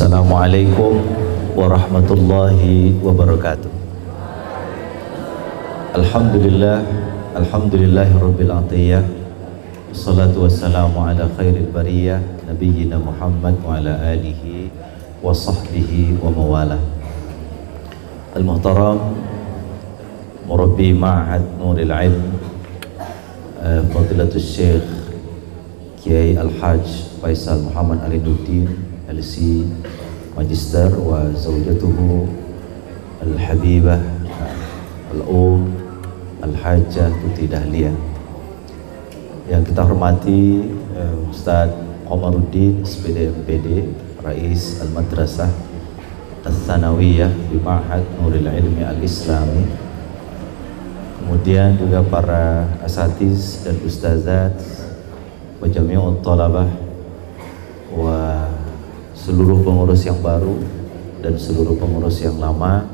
Assalamualaikum warahmatullahi wabarakatuh. Alhamdulillah, alhamdulillahirabbil atiyah. Wassalatu wassalamu ala khairil bariyah nabiyyina Muhammad wa ala alihi wa sahbihi wa mawalah. Al-Muhtaram Murabbi Ma'had Nuril Ilm Fadilatul Syekh Kiai Al-Hajj Faisal Muhammad Alinuddin LC Magister wa zawjatuhu Al-Habibah Al-Hajjah Tuti Dahlia, yang kita hormati Ustaz Qomaruddin SPD MPD Rais Al-Madrasah Al-Thanawiyah di Ma'had Nuril Ilmi Al-Islami, kemudian juga para asatiz dan ustazat wa jami'ut talabah wa seluruh pengurus yang baru dan seluruh pengurus yang lama.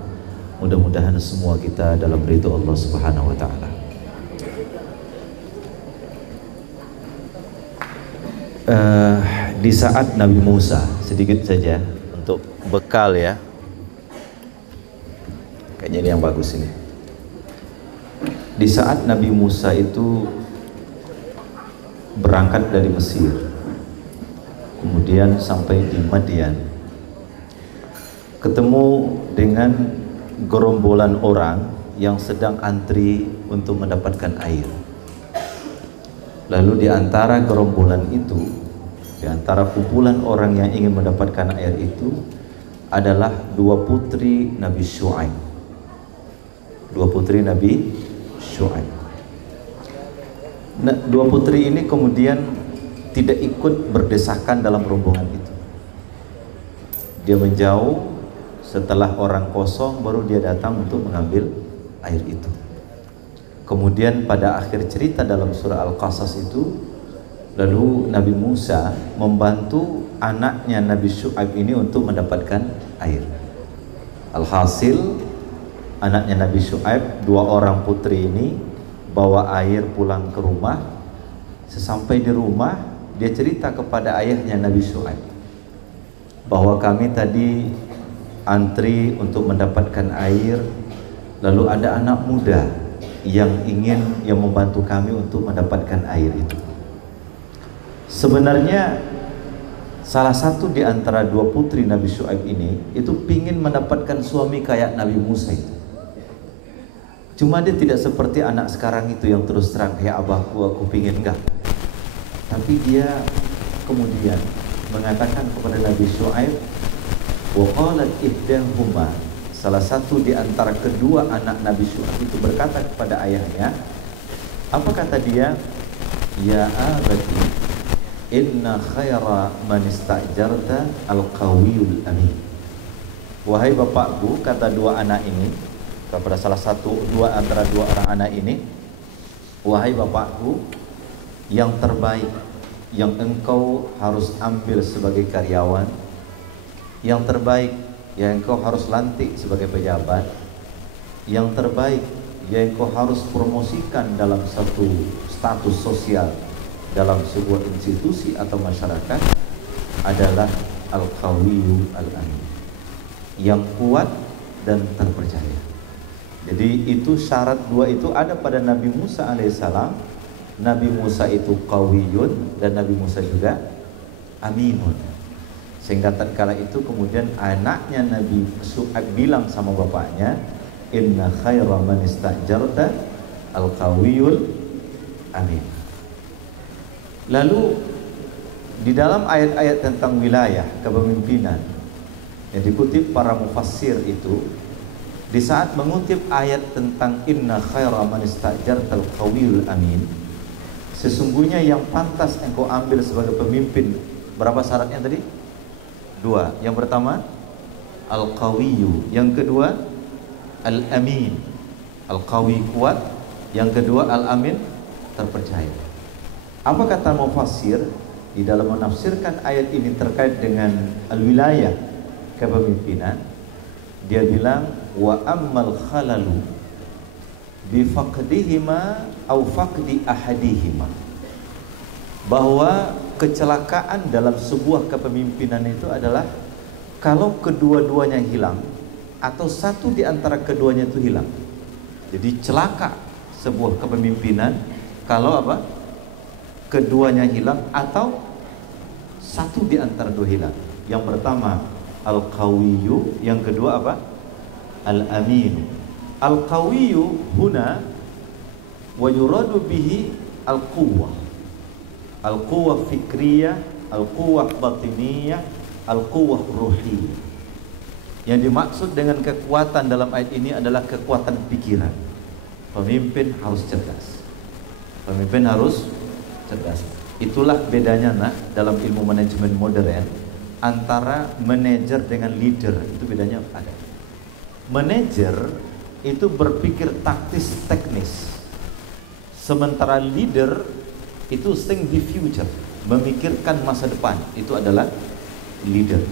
Mudah-mudahan semua kita dalam ridho Allah Subhanahu wa taala. Di saat Nabi Musa, sedikit saja untuk bekal ya. Kayaknya ini yang bagus ini. Di saat Nabi Musa itu berangkat dari Mesir, kemudian sampai di Madian, ketemu dengan gerombolan orang yang sedang antri untuk mendapatkan air. Lalu di antara gerombolan itu, di antara kumpulan orang yang ingin mendapatkan air itu adalah dua putri Nabi Syu'aib. Dua putri Nabi Syu'aib. Nah, dua putri ini kemudian tidak ikut berdesakan dalam rombongan itu. Dia menjauh, setelah orang kosong baru dia datang untuk mengambil air itu. Kemudian pada akhir cerita dalam surah Al-Qasas itu, lalu Nabi Musa membantu anaknya Nabi Syu'aib ini untuk mendapatkan air. Alhasil anaknya Nabi Syu'aib, dua orang putri ini bawa air pulang ke rumah. Sesampai di rumah, dia cerita kepada ayahnya Nabi Syu'aib bahwa kami tadi antri untuk mendapatkan air, lalu ada anak muda yang membantu kami untuk mendapatkan air itu. Sebenarnya salah satu di antara dua putri Nabi Syu'aib ini itu pingin mendapatkan suami kayak Nabi Musa itu. Cuma dia tidak seperti anak sekarang itu yang terus terang, ya abahku aku pingin, enggak. Tapi dia kemudian mengatakan kepada Nabi Syu'aib, wa qalat ihdahuma, salah satu di antara kedua anak Nabi Syu'aib itu berkata kepada ayahnya, apa kata dia? Ya abati, inna khaira man istajarta al-qawiyul amin. Wahai bapakku, kata dua anak ini kepada salah satu antara dua orang anak ini, wahai bapakku, yang terbaik yang engkau harus ambil sebagai karyawan, yang terbaik yang engkau harus lantik sebagai pejabat, yang terbaik yang engkau harus promosikan dalam satu status sosial dalam sebuah institusi atau masyarakat adalah al-qawiyyu al-amin, yang kuat dan terpercaya. Jadi itu syarat dua itu ada pada Nabi Musa alaihissalam. Nabi Musa itu qawiyun dan Nabi Musa juga aminun. Sehingga tatkala itu kemudian anaknya Nabi Syu'aib bilang sama bapaknya, inna khaira man istajarta al-qawiyul amin. Lalu di dalam ayat-ayat tentang wilayah kepemimpinan yang dikutip para mufassir itu, di saat mengutip ayat tentang inna khaira man istajarta al-qawiyul amin, sesungguhnya yang pantas engkau ambil sebagai pemimpin, berapa syaratnya tadi? Dua. Yang pertama al-qawiyyu, yang kedua al-amin. Al-qawi kuat, yang kedua al-amin terpercaya. Apa kata mufassir di dalam menafsirkan ayat ini terkait dengan al-wilayah kepemimpinan? Dia bilang wa ammal khalalu bi faqdihima au faqdi ahadihima, bahwa kecelakaan dalam sebuah kepemimpinan itu adalah kalau kedua-duanya hilang atau satu di antara keduanya itu hilang. Jadi celaka sebuah kepemimpinan kalau apa? Keduanya hilang atau satu di antara dua hilang. Yang pertama al-qawiyyu, yang kedua apa? Al-amin. Al-qawiyyu huna wa yuradu bihi al-quwwah. Al-quwwah fikriyah, al-quwwah batiniyah, al-quwwah ruhiyah. Yang dimaksud dengan kekuatan dalam ayat ini adalah kekuatan pikiran. Pemimpin harus cerdas. Pemimpin harus cerdas. Itulah bedanya dalam ilmu manajemen modern antara manajer dengan leader. Itu bedanya ada. Manajer itu berpikir taktis teknis. Sementara leader itu think the future, memikirkan masa depan. Itu adalah leader.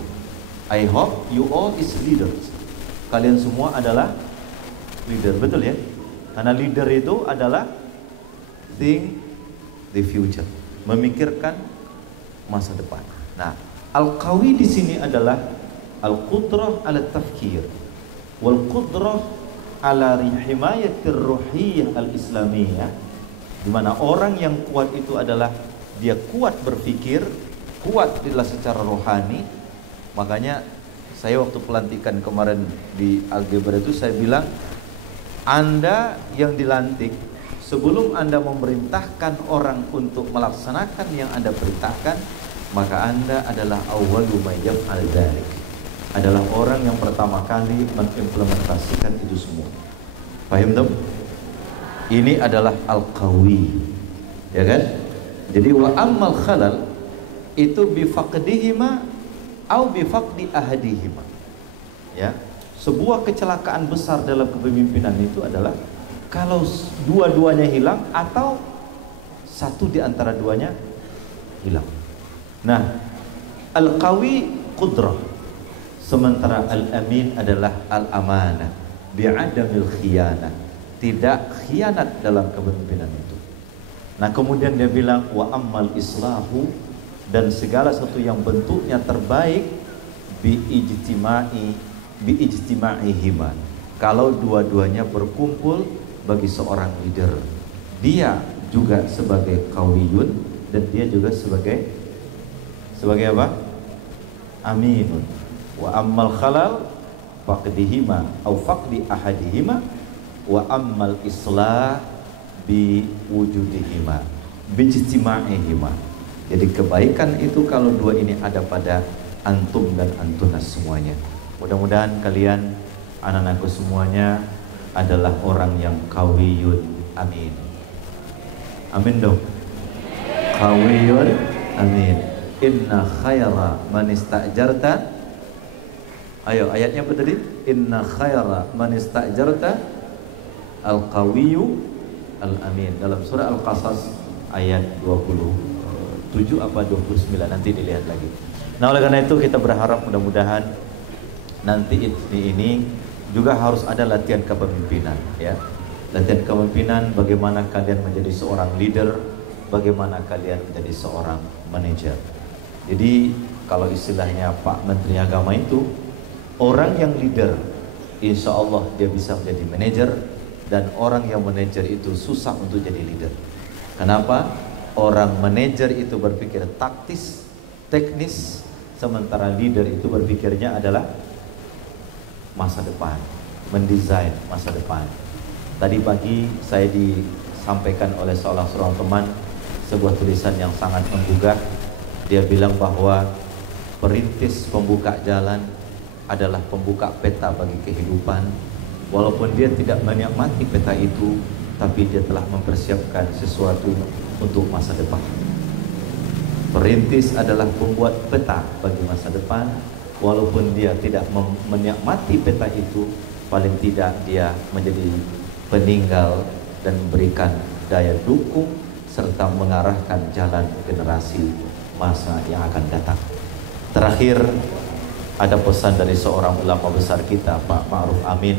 I hope you all is leaders. Kalian semua adalah leader, betul ya? Karena leader itu adalah think the future, memikirkan masa depan. Nah, al-qawi di sini adalah al-qudrah ala tafkir, wal qudrah ala himayatir ruhiyyah al-islamiyah, di mana orang yang kuat itu adalah dia kuat berpikir, kuat adalah secara rohani. Makanya saya waktu pelantikan kemarin di Algebra itu saya bilang, Anda yang dilantik, sebelum Anda memerintahkan orang untuk melaksanakan yang Anda perintahkan, maka Anda adalah awwalu may yaf'al dzalik, adalah orang yang pertama kali mengimplementasikan itu semua. Paham tuh? Ini adalah al-qawi, ya kan? Jadi wa ammal khalal itu bifaqdihima au bifaqdi ahadihima. Ya, sebuah kecelakaan besar dalam kepemimpinan itu adalah kalau dua-duanya hilang atau satu di antara duanya hilang. Nah, al-qawi qudrah, sementara al-amin adalah al-amanah bi'adamil khiyanah, tidak khianat dalam kepemimpinan itu. Nah, kemudian dia bilang wa ammal islahu, dan segala sesuatu yang bentuknya terbaik biijtima'ihima, kalau dua-duanya berkumpul bagi seorang leader. Dia juga sebagai qawiyun dan dia juga sebagai apa? Aminun. Wa ammal khalal faqdihima au faqdi ahadihima wa ammal islah bi wujudihima bijtima'ihima. Jadi kebaikan itu kalau dua ini ada pada antum dan antunas semuanya. Mudah-mudahan kalian, anak-anakku semuanya, adalah orang yang qawiyun amin. Amin dong. Qawiyun amin. Inna khaira man istajarta. Ayo ayatnya apa tadi? Inna khaira man istajarta al-qawiyyu al-amin. Dalam surah Al-Qasas ayat 27 apa 29, nanti dilihat lagi. Nah, oleh karena itu kita berharap mudah-mudahan nanti ini juga harus ada latihan kepemimpinan, ya. Latihan kepemimpinan, bagaimana kalian menjadi seorang leader, bagaimana kalian menjadi seorang manajer. Jadi kalau istilahnya Pak Menteri Agama itu, orang yang leader insya Allah dia bisa menjadi manajer, dan orang yang manajer itu susah untuk jadi leader. Kenapa? Orang manajer itu berpikir taktis, teknis, sementara leader itu berpikirnya adalah masa depan, mendesain masa depan. Tadi pagi saya disampaikan oleh seorang teman sebuah tulisan yang sangat menggugah. Dia bilang bahwa perintis pembuka jalan adalah pembuka peta bagi kehidupan. Walaupun dia tidak menikmati peta itu, tapi dia telah mempersiapkan sesuatu untuk masa depan. Perintis adalah pembuat peta bagi masa depan. Walaupun dia tidak menikmati peta itu, paling tidak dia menjadi peninggal dan memberikan daya dukung serta mengarahkan jalan generasi masa yang akan datang. Terakhir, ada pesan dari seorang ulama besar kita, Pak Ma'ruf Amin.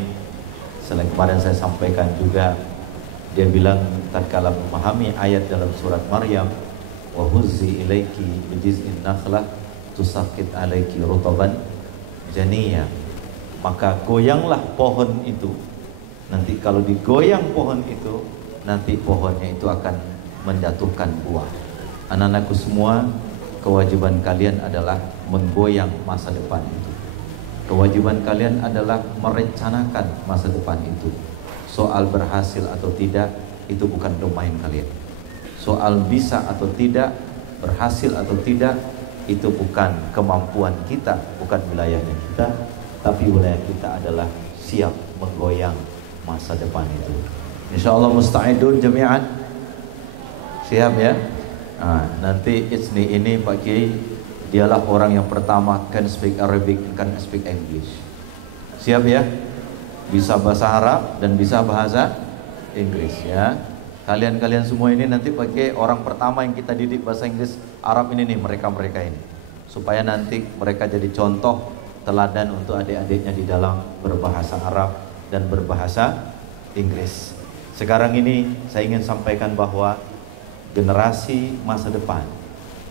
Selain kemarin saya sampaikan juga, dia bilang tatkala memahami ayat dalam surat Maryam, wa huzzi ilaiki bijiz'in nakhlah tusaqit alaiki rutaban janiyah. Maka goyanglah pohon itu. Nanti kalau digoyang pohon itu, nanti pohonnya itu akan menjatuhkan buah. Anak-anakku semua, kewajiban kalian adalah menggoyang masa depan itu. Kewajiban kalian adalah merencanakan masa depan itu. Soal berhasil atau tidak, itu bukan domain kalian. Soal bisa atau tidak, berhasil atau tidak, itu bukan kemampuan kita, bukan wilayahnya kita, tapi wilayah kita adalah siap menggoyang masa depan itu. Insyaallah musta'idun jami'an. Siap ya? Nah, nanti Izni ini Pak Kiai, dialah orang yang pertama can speak Arabic, can speak English. Siap ya? Bisa bahasa Arab dan bisa bahasa Inggris ya. Kalian-kalian semua ini nanti pakai orang pertama yang kita didik bahasa Inggris Arab ini nih, mereka-mereka ini. Supaya nanti mereka jadi contoh teladan untuk adik-adiknya di dalam berbahasa Arab dan berbahasa Inggris. Sekarang ini saya ingin sampaikan bahwa generasi masa depan,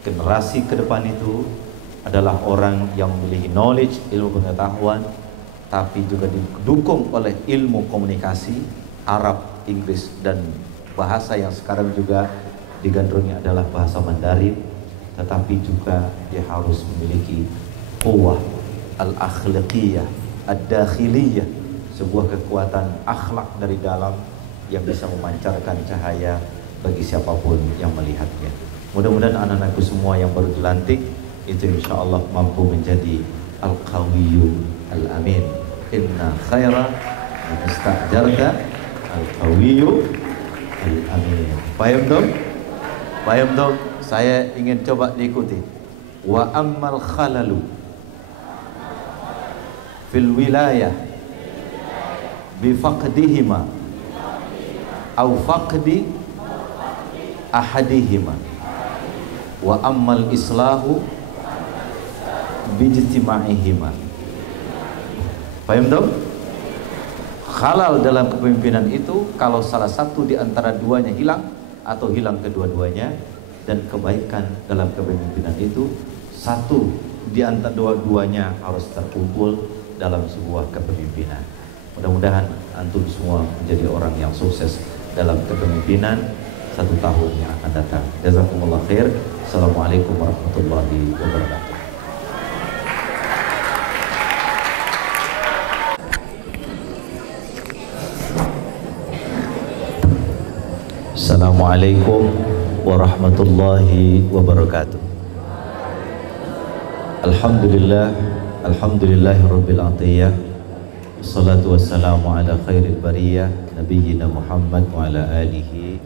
generasi ke depan itu adalah orang yang memiliki knowledge, ilmu pengetahuan, tapi juga didukung oleh ilmu komunikasi Arab, Inggris, dan bahasa yang sekarang juga digandrungi adalah bahasa Mandarin. Tetapi juga dia harus memiliki quwwah al-akhlaqiyah ad-dakhiliyah, sebuah kekuatan akhlak dari dalam yang bisa memancarkan cahaya bagi siapapun yang melihatnya. Mudah-mudahan anak-anakku semua yang baru dilantik itu insya Allah mampu menjadi al-qawiyyu al-amin. Inna khaira man ista'jarta al-qawiyyu al-amin. Paham dong? Paham dong? Saya ingin coba diikuti. Wa ammal khalalu fil wilayah bifaqdihima au faqdi ahadihima wa ammal islahu bijtima'ihima. Paham dong? Khalal dalam kepemimpinan itu kalau salah satu di antara duanya hilang atau hilang kedua-duanya, dan kebaikan dalam kepemimpinan itu satu di antara dua-duanya harus terkumpul dalam sebuah kepemimpinan. Mudah-mudahan antum semua menjadi orang yang sukses dalam kepemimpinan 1 tahun yang akan datang. Jazakumullah khair. Assalamualaikum warahmatullahi wabarakatuh. Assalamualaikum warahmatullahi wabarakatuh. Alhamdulillah, alhamdulillahirabbil atiyah. Wassalatu wassalamu ala khairil bariyah nabiyyina Muhammad wa ala alihi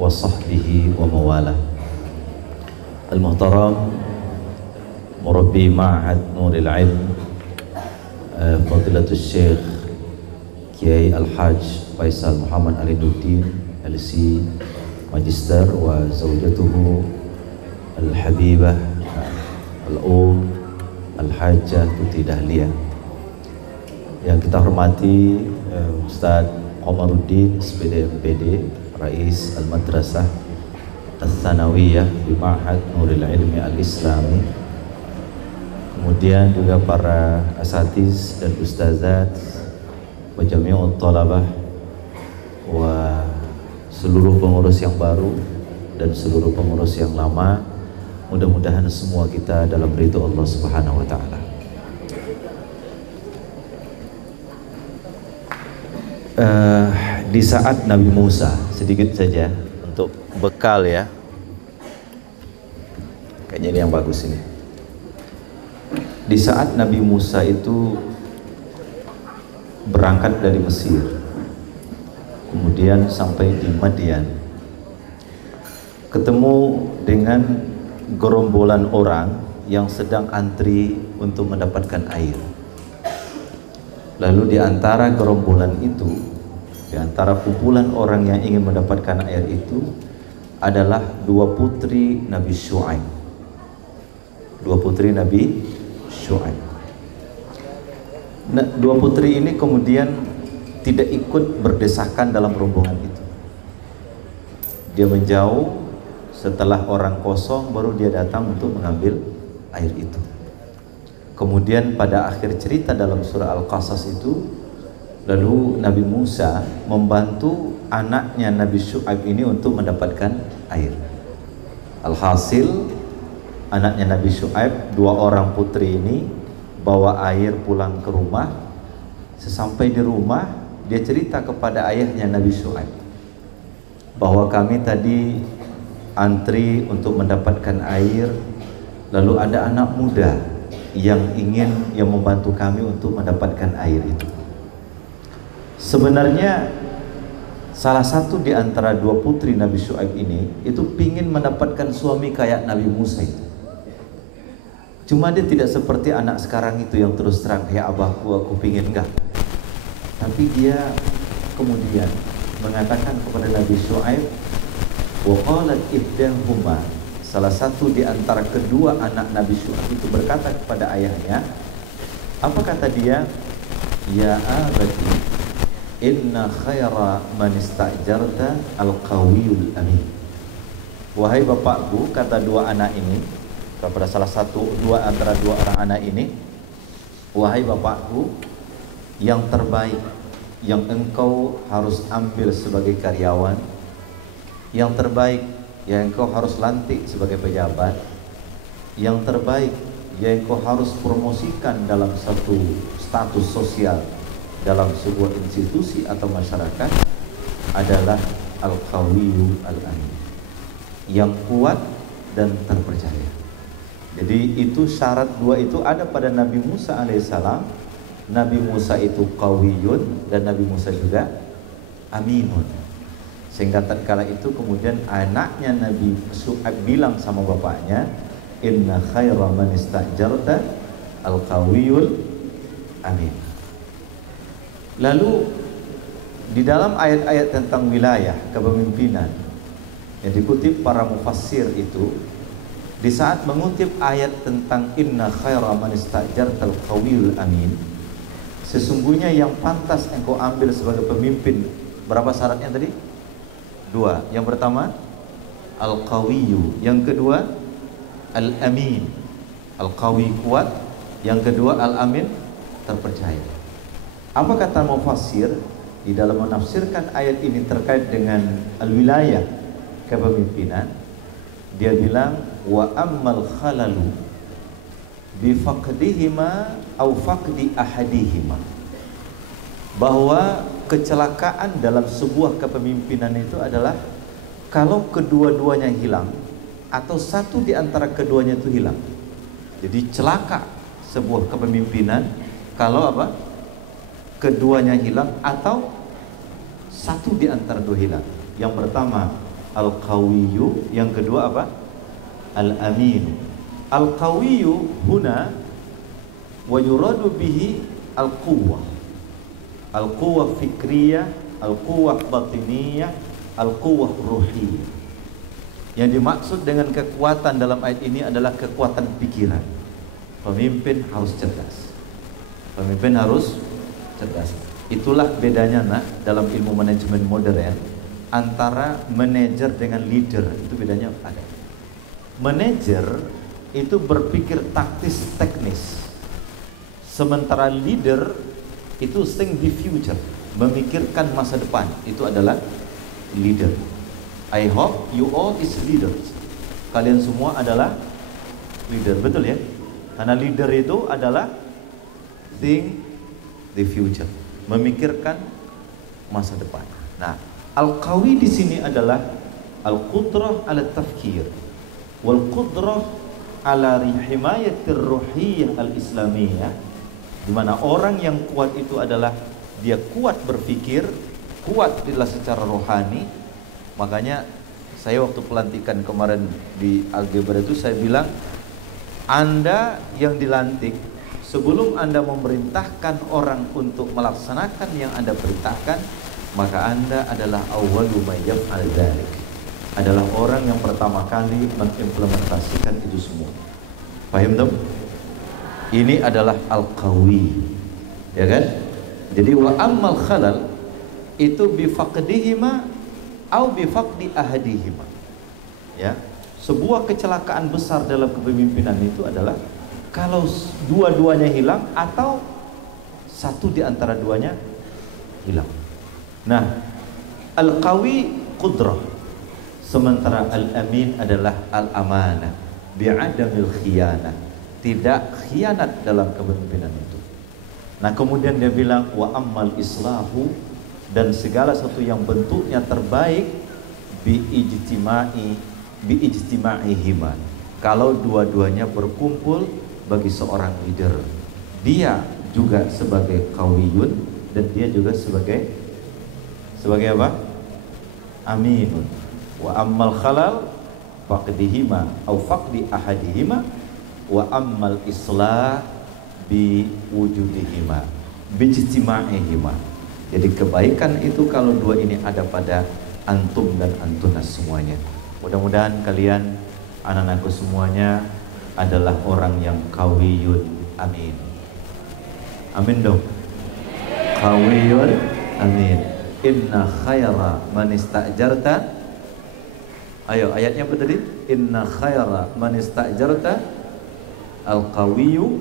wa sahbihi wa mawalah. Al-muhtaram murabbi ma'had Nuril Ilm Fadilatul Syekh Kiai Al-Hajj Faisal Muhammad Alinuddin LC Magister wa zawjatuhu Al-Habibah Al-Hajjah Tuti Dahlia, yang kita hormati Ustaz Qomaruddin SPD MPD Rais Al-Madrasah Al-Thanawiyah di Ma'had Nuril Ilmi Al-Islami, kemudian juga para asatiz dan ustazat wa jami'ut talabah wa seluruh pengurus yang baru dan seluruh pengurus yang lama. Mudah-mudahan semua kita dalam ridho Allah Subhanahu wa taala. Di saat Nabi Musa, sedikit saja untuk bekal ya. Kayaknya ini yang bagus ini. Di saat Nabi Musa itu berangkat dari Mesir, kemudian sampai di Madian, ketemu dengan gerombolan orang yang sedang antri untuk mendapatkan air. Lalu di antara gerombolan itu, di antara kumpulan orang yang ingin mendapatkan air itu adalah 2 putri Nabi Syu'aib. 2 putri Nabi Syu'aib. Nah, 2 putri ini kemudian tidak ikut berdesakan dalam rombongan itu. Dia menjauh, setelah orang kosong baru dia datang untuk mengambil air itu. Kemudian pada akhir cerita dalam surah Al-Qasas itu, lalu Nabi Musa membantu anaknya Nabi Syu'aib ini untuk mendapatkan air. Alhasil anaknya Nabi Syu'aib, 2 orang putri ini bawa air pulang ke rumah. Sesampai di rumah, dia cerita kepada ayahnya Nabi Syu'aib bahwa kami tadi antri untuk mendapatkan air, lalu ada anak muda yang membantu kami untuk mendapatkan air itu. Sebenarnya salah satu di antara 2 putri Nabi Syu'aib ini itu pingin mendapatkan suami kayak Nabi Musa itu. Cuma dia tidak seperti anak sekarang itu yang terus terang, ya abahku aku pingin, enggak. Tapi dia kemudian mengatakan kepada Nabi Syu'aib, wa qalat ihdahuma, salah satu di antara kedua anak Nabi Syu'aib itu berkata kepada ayahnya, apa kata dia? Ya abati, inna khaira man ista'jarta al-qawiyul amin. Wahai bapakku, kata 2 anak ini kepada salah satu antara 2 orang anak ini, wahai bapakku, yang terbaik yang engkau harus ambil sebagai karyawan, yang terbaik yang engkau harus lantik sebagai pejabat, yang terbaik yang engkau harus promosikan dalam satu status sosial dalam sebuah institusi atau masyarakat adalah al-qawiyyu al-amin, yang kuat dan terpercaya. Jadi itu syarat 2 itu ada pada Nabi Musa alaihissalam. Nabi Musa itu qawiyun dan Nabi Musa juga aminun. Sehingga tatkala itu kemudian anaknya Nabi Syu'aib bilang sama bapaknya, inna khaira man ista'jarta al-qawiyul amin. Lalu di dalam ayat-ayat tentang wilayah kepemimpinan yang dikutip para mufassir itu, di saat mengutip ayat tentang inna khaira man ista'jarta al-qawiyul amin, sesungguhnya yang pantas engkau ambil sebagai pemimpin, berapa syaratnya tadi? 2. Yang pertama al-qawiyyu, yang kedua al-amin. Al-qawi kuat, yang kedua al-amin terpercaya. Apa kata mufassir di dalam menafsirkan ayat ini terkait dengan al-wilayah kepemimpinan? Dia bilang wa ammal khalalu bi faqdihima au faqdi ahadihima, bahwa kecelakaan dalam sebuah kepemimpinan itu adalah kalau kedua-duanya hilang atau satu di antara keduanya itu hilang. Jadi celaka sebuah kepemimpinan kalau apa? Keduanya hilang atau satu di antara 2 hilang. Yang pertama al-qawiyyu, yang kedua apa? Al-amin. Al-qawiyyu huna wa yuradu bihi al-quwwah. Al-quwwah fikriyah, al-quwwah batiniyah, al-quwwah ruhiyah. Yang dimaksud dengan kekuatan dalam ayat ini adalah kekuatan pikiran. Pemimpin harus cerdas. Pemimpin harus cerdas. Itulah bedanya dalam ilmu manajemen modern antara manajer dengan leader. Itu bedanya ada. Manajer itu berpikir taktis teknis, sementara leader itu think the future, memikirkan masa depan. Itu adalah leader. I hope you all is leaders. Kalian semua adalah leader, betul ya? Karena leader itu adalah think the future, memikirkan masa depan. Nah, al-qawi di sini adalah al-qudrah ala tafkir wal qudrah ala himayatir ruhiyah al-islamiyah, di mana orang yang kuat itu adalah dia kuat berpikir, kuat adalah secara rohani. Makanya saya waktu pelantikan kemarin di Algebra itu saya bilang, Anda yang dilantik, sebelum Anda memerintahkan orang untuk melaksanakan yang Anda perintahkan, maka Anda adalah awwalu may yaf'al dzalik, adalah orang yang pertama kali mengimplementasikan itu semua. Paham dong? Ini adalah al-qawi, ya kan? Jadi wa ammal khalal itu bi faqdihima au bi faqdi ahadihima. Ya, sebuah kecelakaan besar dalam kepemimpinan itu adalah Kalau dua-duanya hilang atau satu di antara duanya hilang. Nah, al-qawi qudrah, sementara al-amin adalah al-amanah, bi'adamil khiyanah, tidak khianat dalam kepemimpinan itu. Nah, kemudian dia bilang wa ammal islahu, dan segala sesuatu yang bentuknya terbaik biijtima'ihima, kalau dua-duanya berkumpul bagi seorang leader. Dia juga sebagai qawiyun dan dia juga sebagai apa? Aminun. Wa ammal khalal faqdihima au faqdi ahadihima wa ammal islah bi wujudihima bijtima'ihima. Jadi kebaikan itu kalau dua ini ada pada antum dan antunas semuanya. Mudah-mudahan kalian, anak-anakku semuanya, adalah orang yang qawiyun amin. Amin dong. Qawiyun amin. Inna khaira man istajarta. Ayo, ayatnya apa tadi? Inna khaira man istajarta al-qawiyyu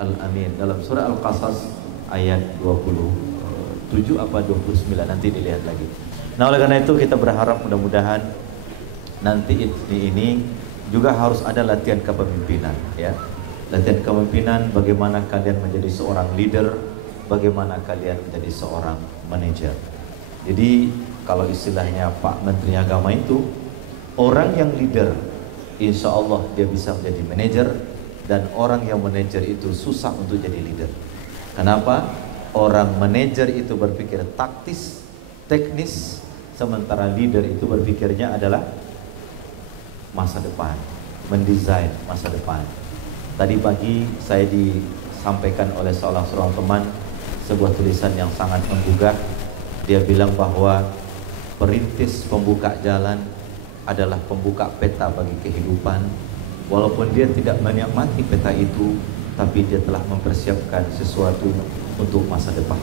al-amin. Dalam surah Al-Qasas ayat 27 apa 29, nanti dilihat lagi. Nah, oleh karena itu kita berharap mudah-mudahan nanti ini juga harus ada latihan kepemimpinan, ya. Latihan kepemimpinan, bagaimana kalian menjadi seorang leader, bagaimana kalian menjadi seorang manajer. Jadi kalau istilahnya Pak Menteri Agama itu, orang yang leader insya Allah dia bisa menjadi manajer, dan orang yang manajer itu susah untuk jadi leader. Kenapa? Orang manajer itu berpikir taktis, teknis, sementara leader itu berpikirnya adalah masa depan, mendesain masa depan. Tadi pagi saya disampaikan oleh salah seorang teman sebuah tulisan yang sangat menggugah. Dia bilang bahwa perintis pembuka jalan adalah pembuka peta bagi kehidupan. Walaupun dia tidak menikmati peta itu, tapi dia telah mempersiapkan sesuatu untuk masa depan.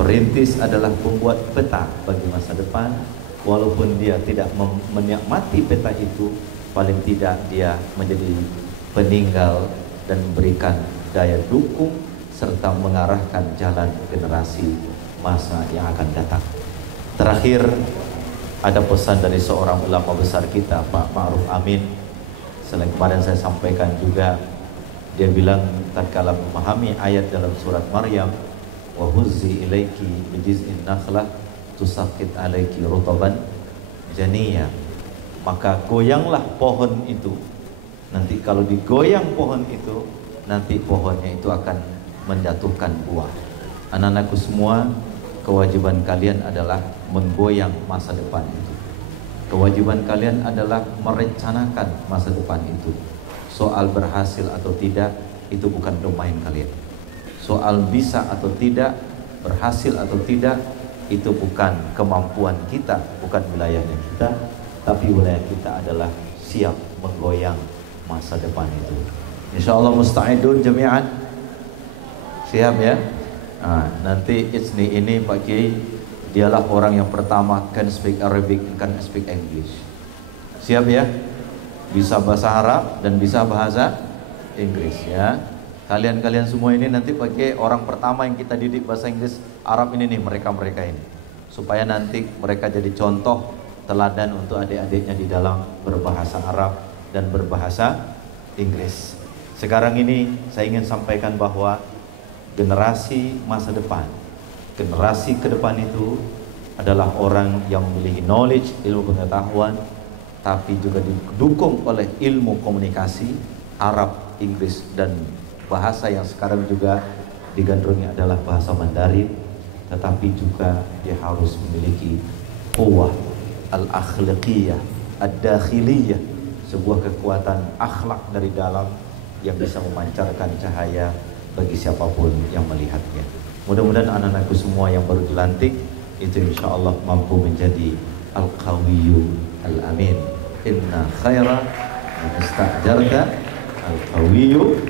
Perintis adalah pembuat peta bagi masa depan. Walaupun dia tidak menikmati peta itu, paling tidak dia menjadi peninggal dan memberikan daya dukung serta mengarahkan jalan generasi masa yang akan datang. Terakhir, ada pesan dari seorang ulama besar kita, Pak Ma'ruf Amin. Selain kemarin saya sampaikan juga, dia bilang tatkala memahami ayat dalam surat Maryam, wa huzzi ilaiki bijiz'in nakhlah tusaqit alaiki rutaban janiyya, maka goyanglah pohon itu. Nanti kalau digoyang pohon itu, nanti pohonnya itu akan menjatuhkan buah. Anak-anakku semua, kewajiban kalian adalah menggoyang masa depan itu. Kewajiban kalian adalah merencanakan masa depan itu. Soal berhasil atau tidak, itu bukan domain kalian. Soal bisa atau tidak, berhasil atau tidak, itu bukan kemampuan kita, bukan wilayahnya kita, tapi wilayah kita adalah siap menggoyang masa depan itu. Insyaallah musta'idun jami'an. Siap ya? Nah, nanti Izni ini Pak Kiai, dialah orang yang pertama can speak Arabic, can speak English. Siap ya? Bisa bahasa Arab dan bisa bahasa Inggris ya. Kalian semua ini nanti Pak Kiai orang pertama yang kita didik bahasa Inggris Arab ini nih, mereka ini. Supaya nanti mereka jadi contoh teladan untuk adik-adiknya di dalam berbahasa Arab dan berbahasa Inggris. Sekarang ini saya ingin sampaikan bahwa generasi masa depan, generasi ke depan itu adalah orang yang memiliki knowledge, ilmu pengetahuan, tapi juga didukung oleh ilmu komunikasi Arab, Inggris, dan bahasa yang sekarang juga digandrungi adalah bahasa Mandarin. Tetapi juga dia harus memiliki quwwah al-akhlaqiyah, ad-dakhiliyah, sebuah kekuatan akhlak dari dalam yang bisa memancarkan cahaya bagi siapapun yang melihatnya. Mudah-mudahan anak-anakku semua yang baru dilantik itu insya Allah mampu menjadi al-qawiyyu al-amin. Inna khaira man istajarta al-qawiyyu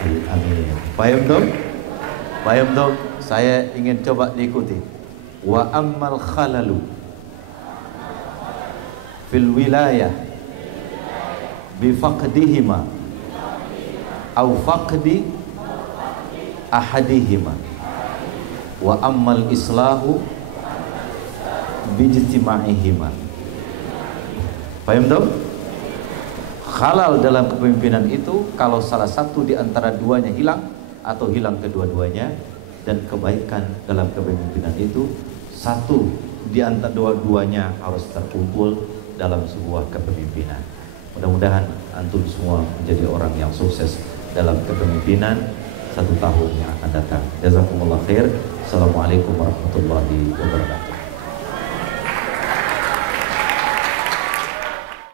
al-amin. Paham dong? Paham dong? Saya ingin coba diikuti. Wa ammal khalalu fil wilayah bifaqdihima au faqdi ahadihima wa ammal islahu bijtima'ihima. Paham dong? Halal dalam kepemimpinan itu kalau salah satu di antara duanya hilang atau hilang kedua-duanya, dan kebaikan dalam kepemimpinan itu satu di antara dua-duanya harus terkumpul dalam sebuah kepemimpinan. Mudah-mudahan antum semua menjadi orang yang sukses dalam kepemimpinan 1 tahun yang akan datang. Jazakumullah khair. Assalamualaikum warahmatullahi wabarakatuh.